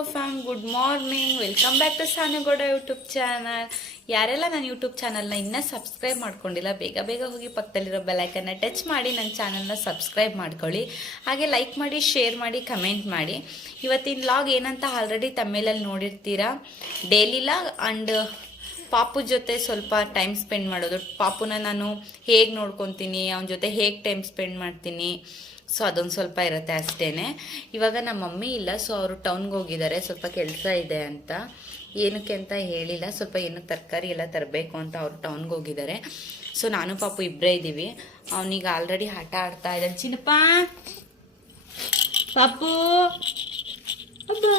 Hello fam, good morning. Welcome back to Sanugowda YouTube channel. ಯಾರೆಲ್ಲ ನನ್ನ YouTube ಚಾನಲ್ನ ಇನ್ನೂ ಸಬ್ಸ್ಕ್ರೈಬ್ ಮಾಡ್ಕೊಂಡಿಲ್ಲ, ಬೇಗ ಬೇಗ ಹೋಗಿ ಪಕ್ಕದಲ್ಲಿರೋ ಬೆಲ್ಲೈಕನ್ನ ಟಚ್ ಮಾಡಿ ನನ್ನ ಚಾನಲ್ನ ಸಬ್ಸ್ಕ್ರೈಬ್ ಮಾಡ್ಕೊಳ್ಳಿ. ಹಾಗೆ ಲೈಕ್ ಮಾಡಿ, ಶೇರ್ ಮಾಡಿ, ಕಮೆಂಟ್ ಮಾಡಿ. ಇವತ್ತಿನ ಲಾಗ್ ಏನಂತ ಆಲ್ರೆಡಿ ತಮಿಳಲ್ಲಿ ನೋಡಿರ್ತೀರಾ. ಡೈಲಿ ಲಾಗ್ ಆ್ಯಂಡ್ ಪಾಪು ಜೊತೆ ಸ್ವಲ್ಪ ಟೈಮ್ ಸ್ಪೆಂಡ್ ಮಾಡೋದು. ಪಾಪುನ ನಾನು ಹೇಗೆ ನೋಡ್ಕೊತೀನಿ, ಅವನ ಜೊತೆ ಹೇಗೆ ಟೈಮ್ ಸ್ಪೆಂಡ್ ಮಾಡ್ತೀನಿ, ಸೊ ಅದೊಂದು ಸ್ವಲ್ಪ ಇರುತ್ತೆ ಅಷ್ಟೇ. ಇವಾಗ ನಮ್ಮ ಮಮ್ಮಿ ಇಲ್ಲ, ಸೊ ಅವರು ಟೌನ್ಗೆ ಹೋಗಿದ್ದಾರೆ, ಸ್ವಲ್ಪ ಕೆಲಸ ಇದೆ ಅಂತ. ಏನಕ್ಕೆ ಅಂತ ಹೇಳಿಲ್ಲ, ಸ್ವಲ್ಪ ಏನು ತರಕಾರಿ ಎಲ್ಲ ತರಬೇಕು ಅಂತ ಅವರು ಟೌನ್ಗೆ ಹೋಗಿದ್ದಾರೆ. ಸೊ ನಾನು ಪಾಪು ಇಬ್ಬರೇ ಇದ್ದೀವಿ. ಅವನಿಗೆ ಆಲ್ರೆಡಿ ಆಟ ಆಡ್ತಾ ಇದ್ದಾನೆ. ಚಿನ್ನಪ್ಪ, ಪಾಪು ಅಬ್ಬಾ.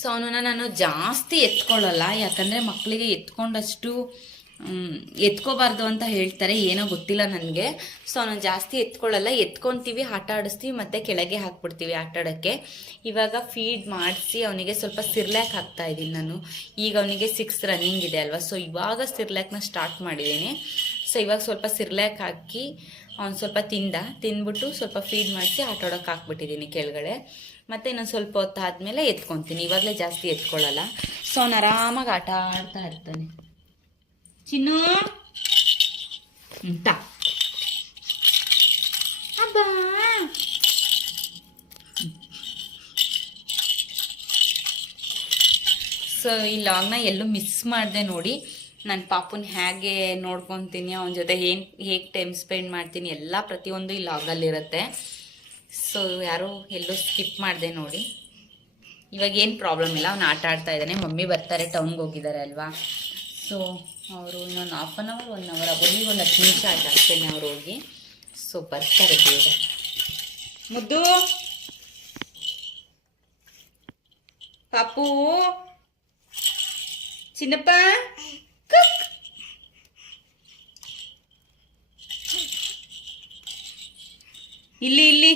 ಸೊ ಅವನನ್ನ ನಾನು ಜಾಸ್ತಿ ಎತ್ಕೊಳ್ಳಲ್ಲ, ಯಾಕಂದರೆ ಮಕ್ಕಳಿಗೆ ಎತ್ಕೊಂಡಷ್ಟು ಎತ್ಕೋಬಾರ್ದು ಅಂತ ಹೇಳ್ತಾರೆ, ಏನೋ ಗೊತ್ತಿಲ್ಲ ನನಗೆ. ಸೊ ಅವನು ಜಾಸ್ತಿ ಎತ್ಕೊಳ್ಳಲ್ಲ, ಎತ್ಕೊತೀವಿ, ಆಟ ಆಡಿಸ್ತೀವಿ, ಮತ್ತು ಕೆಳಗೆ ಹಾಕ್ಬಿಡ್ತೀವಿ ಆಟ ಆಡೋಕ್ಕೆ. ಇವಾಗ ಫೀಡ್ ಮಾಡಿಸಿ ಅವನಿಗೆ ಸ್ವಲ್ಪ ಸಿರ್ಲ್ಯಾಕ್ ಹಾಕ್ತಾ ಇದ್ದೀನಿ ನಾನು. ಈಗ ಅವನಿಗೆ 6 ರನ್ನಿಂಗ್ ಇದೆ ಅಲ್ವಾ, ಸೊ ಇವಾಗ ಸಿರ್ಲ್ಯಾಕ್ನ ಸ್ಟಾರ್ಟ್ ಮಾಡಿದ್ದೀನಿ. ಸೊ ಇವಾಗ ಸ್ವಲ್ಪ ಸಿರ್ಲ್ಯಾಕ್ ಹಾಕಿ ಅವ್ನು ಸ್ವಲ್ಪ ತಿಂದ್ಬಿಟ್ಟು ಸ್ವಲ್ಪ ಫೀಡ್ ಮಾಡಿಸಿ ಆಟ ಆಡೋಕ್ಕೆ ಹಾಕ್ಬಿಟ್ಟಿದ್ದೀನಿ ಕೆಳಗಡೆ. ಮತ್ತು ಇನ್ನೊಂದು ಸ್ವಲ್ಪ ಹೊತ್ತು ಆದಮೇಲೆ ಎತ್ಕೊತೀನಿ, ಇವಾಗಲೇ ಜಾಸ್ತಿ ಎತ್ಕೊಳ್ಳಲ್ಲ. ಸೊ ಅವ್ನು ಆರಾಮಾಗಿ ಆಟ ಆಡ್ತಾ ಇರ್ತಾನೆ. ಚಿನ್ನು ಅಂತ ಅಬ್ಬಾ. ಸೊ ಈ ಲಾಗ್ನ ಎಲ್ಲೂ ಮಿಸ್ ಮಾಡಿದೆ ನೋಡಿ. ನನ್ನ ಪಾಪುನ ಹೇಗೆ ನೋಡ್ಕೊತೀನಿ, ಅವನ ಜೊತೆ ಹೇಗೆ ಟೈಮ್ ಸ್ಪೆಂಡ್ ಮಾಡ್ತೀನಿ, ಎಲ್ಲ ಪ್ರತಿಯೊಂದು ಈ ಲಾಗಲ್ಲಿರುತ್ತೆ. ಸೊ ಯಾರೂ ಎಲ್ಲೂ ಸ್ಕಿಪ್ ಮಾಡಿದೆ ನೋಡಿ. ಇವಾಗ ಏನು ಪ್ರಾಬ್ಲಮ್ ಇಲ್ಲ, ಅವ್ನು ಆಟ ಆಡ್ತಾ ಇದ್ದಾನೆ. ಮಮ್ಮಿ ಬರ್ತಾರೆ, ಟೌನ್ಗೆ ಹೋಗಿದ್ದಾರೆ ಅಲ್ವಾ. ಸೊ ಅವರು ಇನ್ನೊಂದು 1/2 ಅವರ್ 1 ಅವರ್ ಆಗೋದು, ಈಗ ಒಂದು 10 ನಿಮಿಷ ಆಯ್ತು ಅಷ್ಟೇ ಅವ್ರು ಹೋಗಿ. ಸೊ ಬರ್ತಾರೆ ಬೇಗ. ಮುದ್ದು ಪಾಪು, ಚಿನ್ನಪ್ಪ, ಇಲ್ಲಿ ಇಲ್ಲಿ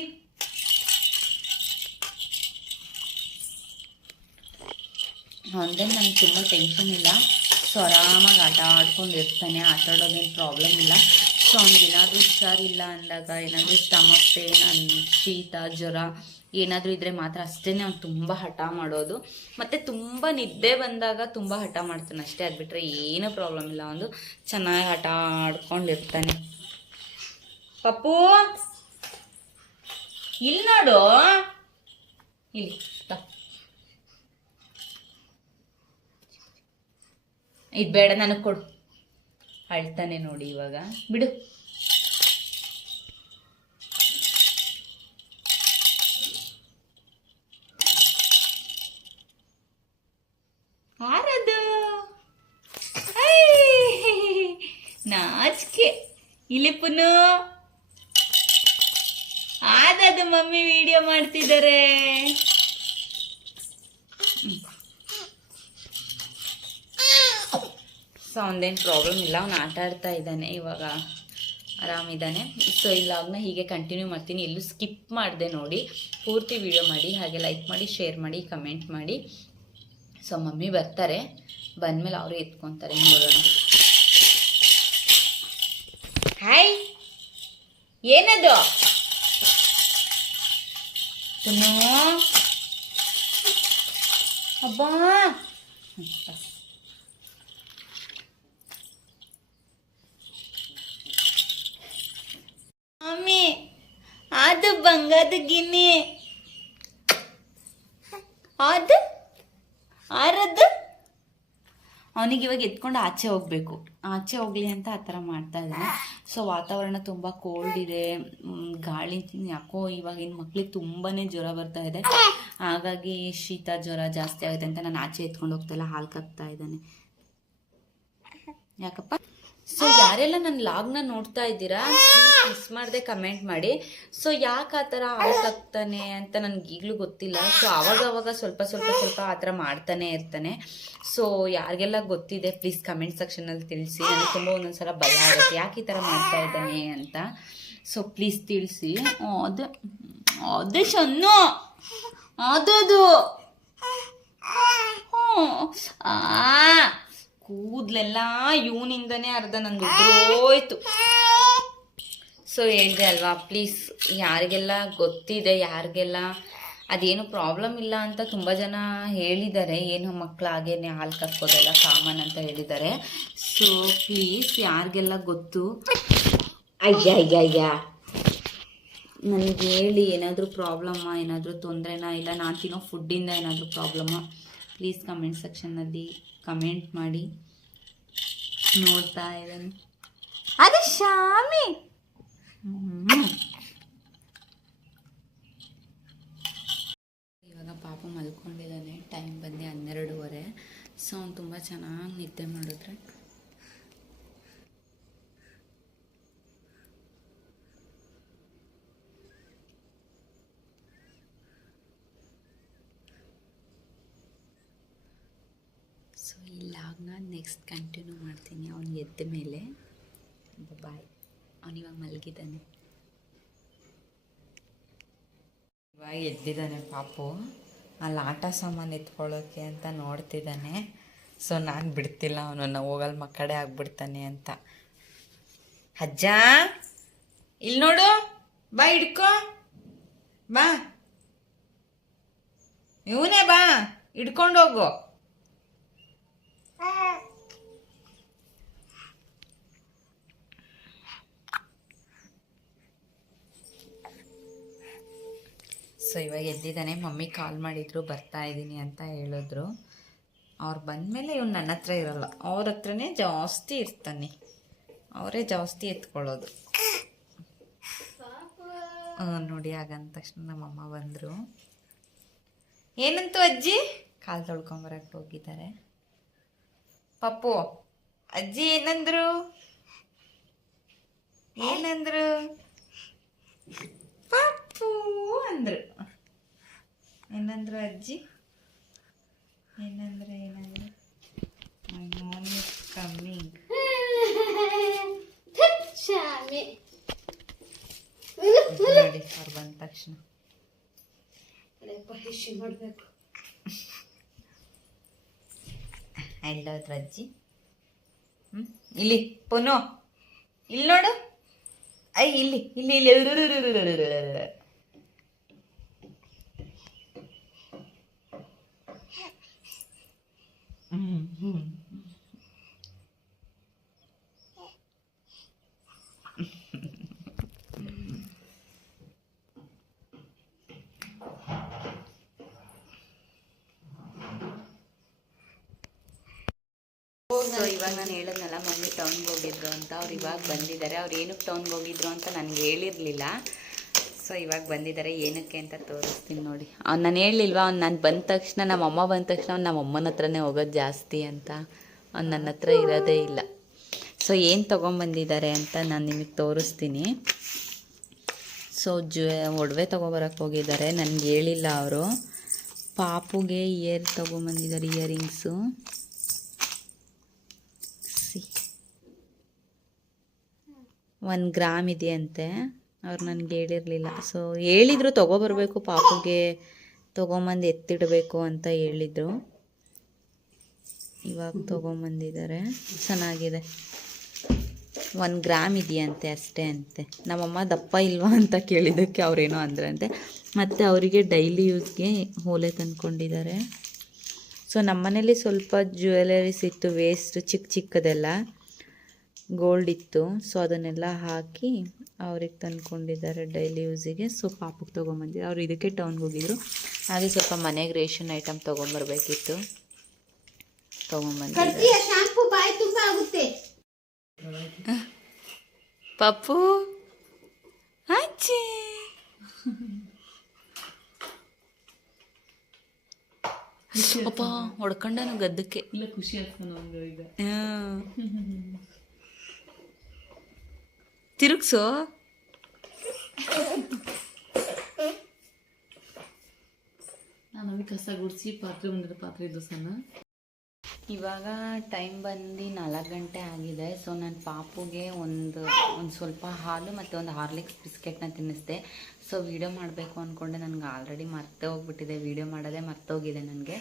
ಅಂದರೆ ನನಗೆ ತುಂಬ ಟೆನ್ಷನ್ ಇಲ್ಲ. ಸೊ ಆರಾಮಾಗಿ ಆಟ ಆಡ್ಕೊಂಡಿರ್ತಾನೆ, ಆಟ ಆಡೋದೇನು ಪ್ರಾಬ್ಲಮ್ ಇಲ್ಲ. ಸೊ ಅವ್ನಿಗೇನಾದರೂ ಹುಷಾರಿಲ್ಲ ಅಂದಾಗ, ಏನಾದರೂ ಸ್ಟಮಕ್ ಪೇನ್, ಶೀತ, ಜ್ವರ ಏನಾದರೂ ಇದ್ದರೆ ಮಾತ್ರ ಅಷ್ಟೇ ಅವ್ನು ತುಂಬ ಹಠ ಮಾಡೋದು. ಮತ್ತು ತುಂಬ ನಿದ್ದೆ ಬಂದಾಗ ತುಂಬ ಹಠ ಮಾಡ್ತಾನೆ ಅಷ್ಟೇ. ಅದು ಬಿಟ್ಟರೆ ಏನೂ ಪ್ರಾಬ್ಲಮ್ ಇಲ್ಲ, ಅವನು ಚೆನ್ನಾಗಿ ಆಟ ಆಡ್ಕೊಂಡಿರ್ತಾನೆ. ಪಪ್ಪು ಇಲ್ಲಿ ನೋಡು, ಇಲ್ಲಿ ಇದು ಬೇಡ ನನಗೆ ಕೊಡು, ಅಳ್ತಾನೆ ನೋಡಿ. ಇವಾಗ ಬಿಡು. ಆರದು ನಾಚಿಕೆ. ಇಲ್ಲಿ ಪುನು ಆದದು ಮಮ್ಮಿ ವಿಡಿಯೋ ಮಾಡ್ತಿದ್ದಾರೆ. ಸೊ ಅವನದೇನು ಪ್ರಾಬ್ಲಮ್ ಇಲ್ಲ, ಅವನು ಆಟ ಆಡ್ತಾ ಇದ್ದಾನೆ, ಇವಾಗ ಆರಾಮಿದ್ದಾನೆ. ಸೊ ಈ ಲಾಗ್ನ ಹೀಗೆ ಕಂಟಿನ್ಯೂ ಮಾಡ್ತೀನಿ, ಎಲ್ಲೂ ಸ್ಕಿಪ್ ಮಾಡಿದೆ ನೋಡಿ. ಪೂರ್ತಿ ವಿಡಿಯೋ ಮಾಡಿ, ಹಾಗೆ ಲೈಕ್ ಮಾಡಿ, ಶೇರ್ ಮಾಡಿ, ಕಮೆಂಟ್ ಮಾಡಿ. ಸೊ ಮಮ್ಮಿ ಬರ್ತಾರೆ, ಬಂದಮೇಲೆ ಅವರು ಎತ್ಕೊತಾರೆ, ನೋಡೋಣ. ಹಾಯ್, ಏನದು ಅಬ್ಬಾ. ಮಮ್ಮಿ ಅದು ಬಂಗಾದ ಗಿನ್ನಿ, ಅದು ಆರದ್ದು. ಅವನಿಗೆ ಇವಾಗ ಎತ್ಕೊಂಡು ಆಚೆ ಹೋಗ್ಬೇಕು, ಆಚೆ ಹೋಗ್ಲಿ ಅಂತ ಆ ಥರ ಮಾಡ್ತಾ ಇದ್ದಾನೆ. ಸೊ ವಾತಾವರಣ ತುಂಬ ಕೋಲ್ಡ್ ಇದೆ, ಗಾಳಿ ಯಾಕೋ ಇವಾಗಿನ ಮಕ್ಳಿಗೆ ತುಂಬಾ ಜ್ವರ ಬರ್ತಾ ಇದೆ. ಹಾಗಾಗಿ ಶೀತ ಜ್ವರ ಜಾಸ್ತಿ ಆಗುತ್ತೆ ಅಂತ ನಾನು ಆಚೆ ಎತ್ಕೊಂಡು ಹೋಗ್ತಾಯಿಲ್ಲ, ಹಾಲು ಕಕ್ತಾ ಇದ್ದಾನೆ. ಯಾಕಪ್ಪ? ಸೊ ಯಾರೆಲ್ಲ ನನ್ನ ಲಾಗ್ನ ನೋಡ್ತಾ ಇದ್ದೀರಾ, ಪ್ಲೀಸ್ ಮಿಸ್ ಮಾಡದೆ ಕಮೆಂಟ್ ಮಾಡಿ. ಸೊ ಯಾಕೆ ಆ ಥರ ಹಾಲು ಕಕ್ತಾನೆ ಅಂತ ನನಗೆ ಈಗಲೂ ಗೊತ್ತಿಲ್ಲ. ಸೊ ಆವಾಗ ಸ್ವಲ್ಪ ಆ ಥರ ಮಾಡ್ತಾನೆ ಇರ್ತಾನೆ. ಸೊ ಯಾರಿಗೆಲ್ಲ ಗೊತ್ತಿದೆ ಪ್ಲೀಸ್ ಕಮೆಂಟ್ ಸೆಕ್ಷನಲ್ಲಿ ತಿಳಿಸಿ. ನನಗೆ ತುಂಬ ಒಂದೊಂದ್ಸಲ ಭಯ ಆಗುತ್ತೆ, ಯಾಕೆ ಈ ಥರ ಮಾಡ್ತಾ ಇದ್ದಾನೆ ಅಂತ. ಸೊ ಪ್ಲೀಸ್ ತಿಳಿಸಿ. ಅದೇ ಸಣ್ಣ ಅದದು ಕೂದಲೆಲ್ಲ ಇವನಿಂದನೇ ಅರ್ಧ ನಂದು ಹೋಯ್ತು. ಸೊ ಸೊ ಹೇಳಿದೆ ಅಲ್ವಾ, ಪ್ಲೀಸ್ ಯಾರಿಗೆಲ್ಲ ಗೊತ್ತಿದೆ, ಯಾರಿಗೆಲ್ಲ ಅದೇನು ಪ್ರಾಬ್ಲಮ್ ಇಲ್ಲ ಅಂತ ತುಂಬ ಜನ ಹೇಳಿದ್ದಾರೆ, ಏನು ಮಕ್ಕಳು ಹಾಗೇನೆ ಹಾಲು ಕರ್ಕೋದೆಲ್ಲ ಕಾಮನ್ ಅಂತ ಹೇಳಿದ್ದಾರೆ. ಸೊ ಪ್ಲೀಸ್ ಯಾರಿಗೆಲ್ಲ ಗೊತ್ತು, ಅಯ್ಯ ನನಗೆ ಹೇಳಿ, ಏನಾದರೂ ಪ್ರಾಬ್ಲಮ್ಮಾ, ಏನಾದರೂ ತೊಂದರೆನಾ, ಇಲ್ಲ ನಾನು ತಿನ್ನೋ ಫುಡ್ಡಿಂದ ಏನಾದರೂ ಪ್ರಾಬ್ಲಮ್ಮಾ, ಪ್ಲೀಸ್ ಕಮೆಂಟ್ ಸೆಕ್ಷನ್ನಲ್ಲಿ ಕಮೆಂಟ್ ಮಾಡಿ. ನೋಡ್ತಾ ಇದ್ದೇನೆ ಅದೇ ಶಾಮಿ. ಇವಾಗ ಪಾಪ ಮಲ್ಕೊಂಡಿದ್ದಾನೆ, ಟೈಮ್ ಬಂದು 12:30. ಸೊ ಅವ್ನು ತುಂಬ ಚೆನ್ನಾಗಿ ನಿದ್ದೆ ಮಾಡಿದ್ರೆ ಸೊ ಈ ಲಾಗ್ನ ನೆಕ್ಸ್ಟ್ ಕಂಟಿನ್ಯೂ ಮಾಡ್ತೀನಿ ಅವ್ನು ಎದ್ದ ಮೇಲೆ. ಬಾಯ್. ಅವನಿವಾಗ ಮಲಗಿದ್ದಾನೆ, ಇವಾಗ ಎದ್ದಿದ್ದಾನೆ ಪಾಪು. ಅಲ್ಲಿ ಆಟ ಸಾಮಾನು ಎತ್ಕೊಳ್ಳೋಕ್ಕೆ ಅಂತ ನೋಡ್ತಿದ್ದಾನೆ. ಸೊ ನಾನು ಬಿಡ್ತಿಲ್ಲ ಅವನನ್ನು, ಹೋಗಲ್ ಮಕ್ಕಳೇ ಆಗ್ಬಿಡ್ತಾನೆ ಅಂತ. ಅಜ್ಜ ಇಲ್ಲಿ ನೋಡು, ಬಾ ಹಿಡ್ಕೋ, ಬಾ ಇವನೇ, ಬಾ ಹಿಡ್ಕೊಂಡು ಹೋಗು. ಸೊ ಇವಾಗ ಎದ್ದಿದ್ದಾನೆ. ಮಮ್ಮಿ ಕಾಲ್ ಮಾಡಿದ್ರು, ಬರ್ತಾ ಇದ್ದೀನಿ ಅಂತ ಹೇಳಿದ್ರು. ಅವ್ರು ಬಂದಮೇಲೆ ಇವ್ನು ನನ್ನ ಹತ್ರ ಇರಲ್ಲ, ಅವ್ರ ಹತ್ರನೇ ಜಾಸ್ತಿ ಇರ್ತಾನೆ, ಅವರೇ ಜಾಸ್ತಿ ಎತ್ಕೊಳ್ಳೋದು. ನೋಡಿ ಹಾಗಂದ ತಕ್ಷಣ ನಮ್ಮಮ್ಮ ಬಂದರು. ಏನಂತೂ ಅಜ್ಜಿ ಕಾಲು ತೊಳ್ಕೊಂಬರಕ್ಕೆ ಹೋಗಿದ್ದಾರೆ. ಪಪ್ಪು ಅಜ್ಜಿ ಏನಂದ್ರು ಪಪ್ಪು ಅಂದ್ರು. ಏನಂದ್ರು ಅಜ್ಜಿ? ಏನಂದ್ರೆ ಮೈ ಮಾಮ್ ಇಸ್ ಕಮ್ಮಿಂಗ್. ನೋಡಿ ಅವ್ರು ಬಂದ ತಕ್ಷಣ ಮಾಡಬೇಕು. ಎಲ್ಲೋದ್ರ ಅಜ್ಜಿ? ಇಲ್ಲಿ ಪೊನು, ಇಲ್ಲಿ ನೋಡು, ಇಲ್ಲಿ ಇಲ್ಲಿ ಇಲ್ಲಿ ಸೊ ಇವಾಗ ನಾನು ಹೇಳಿದ್ನಲ್ಲ ಮಮ್ಮಿ ಟೌನ್ಗೆ ಹೋಗಿದ್ರು ಅಂತ. ಅವ್ರು ಇವಾಗ ಬಂದಿದ್ದಾರೆ. ಅವ್ರು ಏನಕ್ಕೆ ಟೌನ್ಗೆ ಹೋಗಿದ್ರು ಅಂತ ನನಗೆ ಹೇಳಿರಲಿಲ್ಲ. ಸೊ ಇವಾಗ ಬಂದಿದ್ದಾರೆ. ಏನಕ್ಕೆ ಅಂತ ತೋರಿಸ್ತೀನಿ ನೋಡಿ. ಅವ್ನು ನಾನು ಹೇಳಲಿಲ್ವಾ, ಅವ್ನು ನಾನು ಬಂದ ತಕ್ಷಣ, ನಮ್ಮಮ್ಮ ಬಂದ ತಕ್ಷಣ ಅವ್ನು ನಮ್ಮಮ್ಮನ ಹತ್ರನೇ ಹೋಗೋದು ಜಾಸ್ತಿ ಅಂತ. ಅವ್ನು ನನ್ನ ಹತ್ರ ಇರೋದೇ ಇಲ್ಲ. ಸೊ ಏನು ತೊಗೊಂಬಂದಿದ್ದಾರೆ ಅಂತ ನಾನು ನಿಮಗೆ ತೋರಿಸ್ತೀನಿ. ಸೊ ಒಡವೆ ತೊಗೊಬರಕ್ಕೆ ಹೋಗಿದ್ದಾರೆ. ನನಗೆ ಹೇಳಿಲ್ಲ ಅವರು. ಪಾಪುಗೆ ಇಯರ್ ತೊಗೊಂಬಂದಿದ್ದಾರೆ, ಇಯರಿಂಗ್ಸು. 1 ಗ್ರಾಮ್ ಇದೆಯಂತೆ. ಅವ್ರು ನನಗೆ ಹೇಳಿರಲಿಲ್ಲ. ಸೊ ಹೇಳಿದರು ತೊಗೊಬರ್ಬೇಕು, ಪಾಪುಗೆ ತೊಗೊಂಬಂದು ಎತ್ತಿಡಬೇಕು ಅಂತ ಹೇಳಿದರು. ಇವಾಗ ತೊಗೊಂಬಂದಿದ್ದಾರೆ. ಚೆನ್ನಾಗಿದೆ. 1 ಗ್ರಾಮ್ ಇದೆಯಂತೆ ಅಷ್ಟೇ ಅಂತೆ. ನಮ್ಮಮ್ಮ ದಪ್ಪ ಇಲ್ವಾ ಅಂತ ಕೇಳಿದ್ದಕ್ಕೆ ಅವರೇನೋ ಅಂದ್ರಂತೆ. ಮತ್ತು ಅವರಿಗೆ ಡೈಲಿ ಯೂಸ್ಗೆ ಓಲೆ ತಂದ್ಕೊಂಡಿದ್ದಾರೆ. ಸೊ ನಮ್ಮನೇಲಿ ಸ್ವಲ್ಪ ಜ್ಯುವೆಲರೀಸ್ ಇತ್ತು, ವೇಸ್ಟ್ ಚಿಕ್ಕದೆಲ್ಲ ಗೋಲ್ಡ್ ಇತ್ತು. ಸೊ ಅದನ್ನೆಲ್ಲ ಹಾಕಿ ಅವ್ರಿಗೆ ತಂದ್ಕೊಂಡಿದ್ದಾರೆ ಡೈಲಿ ಯೂಸಿಗೆ. ಸೊ ಪಾಪಕ್ಕೆ ತೊಗೊಂಬಂದಿದ್ರು. ಅವ್ರು ಇದಕ್ಕೆ ಟೌನ್ಗೆ ಹೋಗಿದ್ರು. ಹಾಗೆ ಸ್ವಲ್ಪ ಮನೆಗೆ ರೇಷನ್ ಐಟಮ್ ತೊಗೊಂಬರ್ಬೇಕಿತ್ತು, ತೊಗೊಂಬಂದಿದ್ದಾರೆ. ಪಪ್ಪು ಅಜ್ಜಿ ಅಪ್ಪ ಹೊಡ್ಕೊಂಡನು ಗದ್ದಕ್ಕೆ. ಇಲ್ಲ ಖುಷಿ ಆಗ್ತಾನೆ ಈಗ. ತಿರುಗ್ಸು. ನಾನು ಕಸ ಗುಡಿಸಿ ಪಾತ್ರೆ ಇದ್ದು ಸಣ್ಣ. ಇವಾಗ ಟೈಮ್ ಬಂದು 4 ಗಂಟೆ ಆಗಿದೆ. ಸೊ ನನ್ನ ಪಾಪುಗೆ ಒಂದು ಸ್ವಲ್ಪ ಹಾಲು ಮತ್ತು ಒಂದು ಹಾರ್ಲಿಕ್ಸ್ ಬಿಸ್ಕೆಟ್ನ ತಿನ್ನಿಸ್ದೆ. ಸೊ ವೀಡಿಯೋ ಮಾಡಬೇಕು ಅಂದ್ಕೊಂಡೆ, ನನಗೆ ಆಲ್ರೆಡಿ ಮರ್ತೇ ಹೋಗ್ಬಿಟ್ಟಿದೆ. ವೀಡಿಯೋ ಮಾಡೋದೇ ಮರ್ತೋಗಿದೆ ನನಗೆ.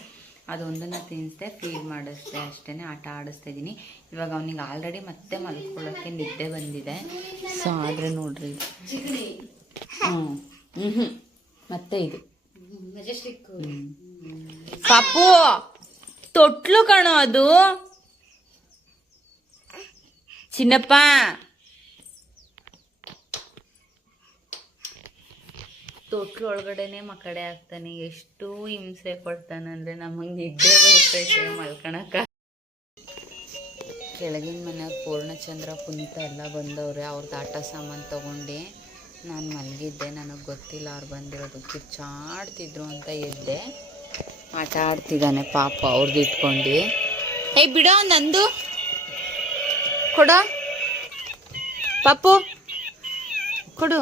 ಅದೊಂದನ್ನು ತಿನ್ನಿಸ್ದೆ, ಫೀಡ್ ಮಾಡಿಸ್ದೆ ಅಷ್ಟೇ, ಆಟ ಆಡಿಸ್ತಾ ಇದ್ದೀನಿ. ಇವಾಗ ಅವನಿಗೆ ಆಲ್ರೆಡಿ ಮತ್ತೆ ಮಲ್ಕೊಳ್ಳೋಕ್ಕೆ ನಿದ್ದೆ ಬಂದಿದೆ. ಸೊ ಆದರೆ ನೋಡ್ರಿ ಮತ್ತೆ ಇದು ಪಾಪು ತೊಟ್ಲು ಕಣೋ ಅದು. ಚಿನ್ನಪ್ಪ ತೊಟ್ಲು ಒಳಗಡೆನೆ ಮಕ್ಕಡೆ ಆಗ್ತಾನೆ. ಎಷ್ಟು ಹಿಂಸೆ ಕೊಡ್ತಾನಂದ್ರೆ ನಮಗೆ ನಿದ್ದೆ ಬರ್ತೈತೆ ಮಲ್ಕೊಳಕ. ಕೆಳಗಿನ ಮನೆಯಾಗ ಪೂರ್ಣಚಂದ್ರ ಪುನೀತ ಎಲ್ಲ ಬಂದವ್ರೆ. ಅವ್ರದ್ದು ಆಟ ಸಾಮಾನು ತೊಗೊಂಡು ನಾನು ಮಲಗಿದ್ದೆ. ನನಗೆ ಗೊತ್ತಿಲ್ಲ ಅವ್ರು ಬಂದಿರೋದು. ಕಿರ್ಚಾಡ್ತಿದ್ರು ಅಂತ ಎದ್ದೆ. ಆಟ ಆಡ್ತಿದ್ದಾನೆ ಪಾಪ ಅವ್ರದ್ದು ಇಟ್ಕೊಂಡು. ಏಯ್ ಬಿಡೋ ನಂದು ಕೊಡ ಪಾಪು, ಕೊಡು.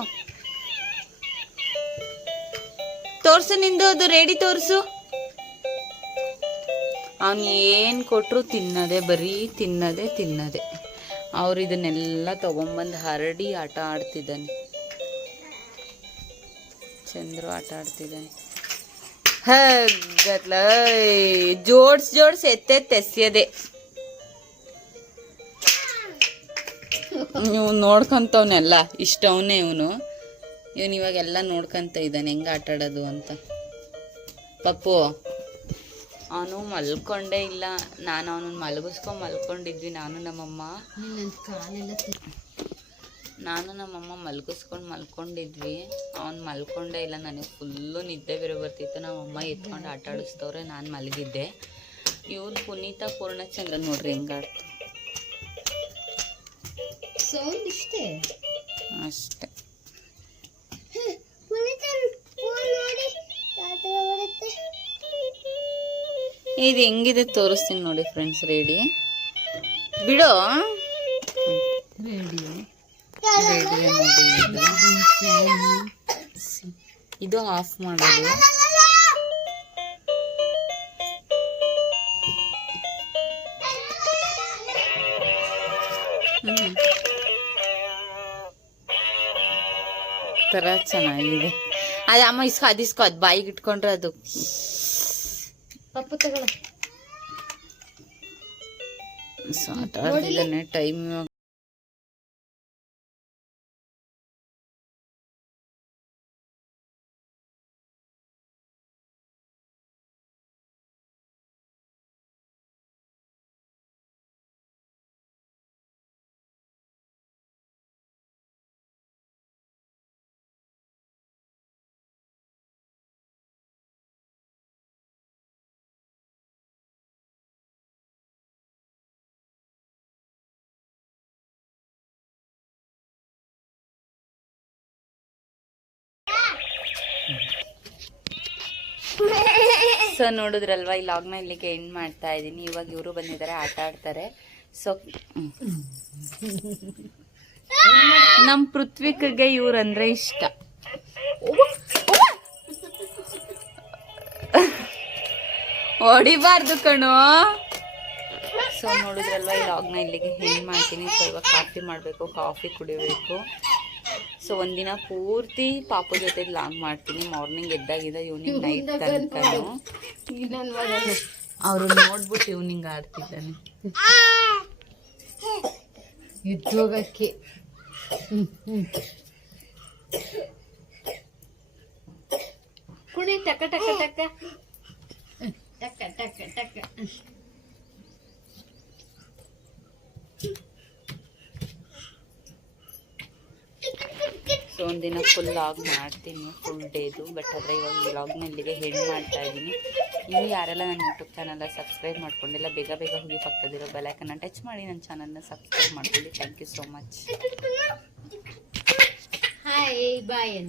ತೋರ್ಸು ನಿಂದು ಅದು ರೆಡಿ ತೋರಿಸು. ಅವನು ಏನು ಕೊಟ್ಟರು ತಿನ್ನೋದೆ, ಬರೀ ತಿನ್ನೋದೆ. ಅವ್ರು ಇದನ್ನೆಲ್ಲ ತೊಗೊಂಬಂದು ಹರಡಿ ಆಟ ಆಡ್ತಿದ್ದಾನೆ. ಚಂದ್ರು ಆಟ ಆಡ್ತಿದ್ದಾನೆ. ಗತ್ಲ ಜೋಡ್ಸ್ ಎತ್ತೆಸ್ಯದೆ. ನೀವು ನೋಡ್ಕೊಂತವನೆಲ್ಲ ಇಷ್ಟವನೇ ಇವನು ಇವಾಗೆಲ್ಲ ನೋಡ್ಕೊಂತ ಇದ್ದಾನೆ ಹೆಂಗೆ ಆಟ ಆಡೋದು ಅಂತ. ಪಪ್ಪು ಅವನು ಮಲ್ಕೊಂಡೇ ಇಲ್ಲ. ನಾನು ಅವನನ್ನು ಮಲಗಿಸ್ಕೊಂಡು ನಾನು ನಮ್ಮಮ್ಮ ಮಲ್ಕೊಂಡಿದ್ವಿ. ಅವ್ನು ಮಲ್ಕೊಂಡೇ ಇಲ್ಲ. ನನಗೆ ಫುಲ್ಲು ನಿದ್ದೆ ಬೇರೆ ಬರ್ತಿತ್ತು. ನಮ್ಮಮ್ಮ ಎತ್ಕೊಂಡು ಆಟ ಆಡಿಸ್ತವ್ರೆ, ನಾನು ಮಲಗಿದ್ದೆ. ಇವ್ರು ಪುನೀತ ಪೂರ್ಣಚಂದ್ರ ನೋಡ್ರಿ ಹೆಂಗೆ ಆಡ್ತು ಅಷ್ಟೇ. ಇದು ಹೆಂಗಿದೆ ತೋರಿಸ್ತೀನಿ ನೋಡಿ ಫ್ರೆಂಡ್ಸ್. ರೆಡಿ ಬಿಡೋ, ರೇಡಿಯೋ ನೋಡಿ. ಇದು ಆಫ್ ಮಾಡೋದು. ತರ ಚೆನ್ನಾಗಿದೆ ಅದು. ಅಮ್ಮ ಇಸ್ಕೋ ಅದು ಬಾಯಿಗೆ ಇಟ್ಕೊಂಡ್ರೆ ಅದು ಪಪ್ಪು ತಗೊಳ. ಆಟ ಆಡ್ತಿದ್ದಾನೆ. ಟೈಮ್ ಸೊ ನೋಡಿದ್ರಲ್ವಾ, ಈ ಲಾಗ್ನ ಇಲ್ಲಿಗೆ ಎಂಡ್ ಮಾಡ್ತಾ ಇದ್ದೀನಿ. ಇವಾಗ ಇವರು ಬಂದಿದ್ದಾರೆ, ಆಟ ಆಡ್ತಾರೆ. ಸೊ ನಮ್ಮ ಪೃಥ್ವಿಕ್ಗೆ ಇವ್ರಂದ್ರೆ ಇಷ್ಟ. ಹೊಡಿಬಾರ್ದು ಕಣೋ. ಸೊ ನೋಡಿದ್ರಲ್ವಾ, ಈ ಲಾಗ್ನ ಇಲ್ಲಿಗೆ ಎಂಡ್ ಮಾಡ್ತೀನಿ. ಸೊ ಇವಾಗ ಕಾಫಿ ಮಾಡಬೇಕು, ಕಾಫಿ ಕುಡಿಬೇಕು. ಸೊ ಒಂದಿನ ಪೂರ್ತಿ ಪಾಪು ಜೊತೆ ಲಾಗ್ ಮಾಡ್ತೀನಿ. ಮಾರ್ನಿಂಗ್ ಎದ್ದಾಗಿದ್ದ ಈವ್ನಿಂಗ್ ನೈಟ್ ತನಕನು ಅವರು ನೋಡ್ಬಿಟ್ಟು ಈವ್ನಿಂಗ್ ಆಡ್ತಿದ್ದಾನೆ. ಎದ್ದೋಗಕ್ಕೆ ಕುಣಿ ಟಕ ಟಕ ಟಕ ಟಕ ಟಕ ಟಕ. ಸೊ ಒಂದಿನ ಫುಲ್ ಲಾಗ್ ಮಾಡ್ತೀನಿ, ಫುಲ್ ಡೇದು. ಬಟ್ ಆದರೆ ಇವಾಗ ಈ ಲಾಗ್ನ ಇಲ್ಲಿಗೆ ಹೆಣ್ಣು ಮಾಡ್ತಾ ಇದ್ದೀನಿ. ನೀವು ಯಾರೆಲ್ಲ ನನ್ನ ಯೂಟ್ಯೂಬ್ ಚಾನಲ್ನ ಸಬ್ಸ್ಕ್ರೈಬ್ ಮಾಡ್ಕೊಂಡಿಲ್ಲ, ಬೇಗ ಹೋಗಿ ಪಕ್ಕದಲ್ಲಿರೋ ಬೆಲೈಕನ್ನ ಟಚ್ ಮಾಡಿ ನನ್ನ ಚಾನಲ್ನ ಸಬ್ಸ್ಕ್ರೈಬ್ ಮಾಡ್ಕೊಳ್ಳಿ. Thank you so much. Hi bye.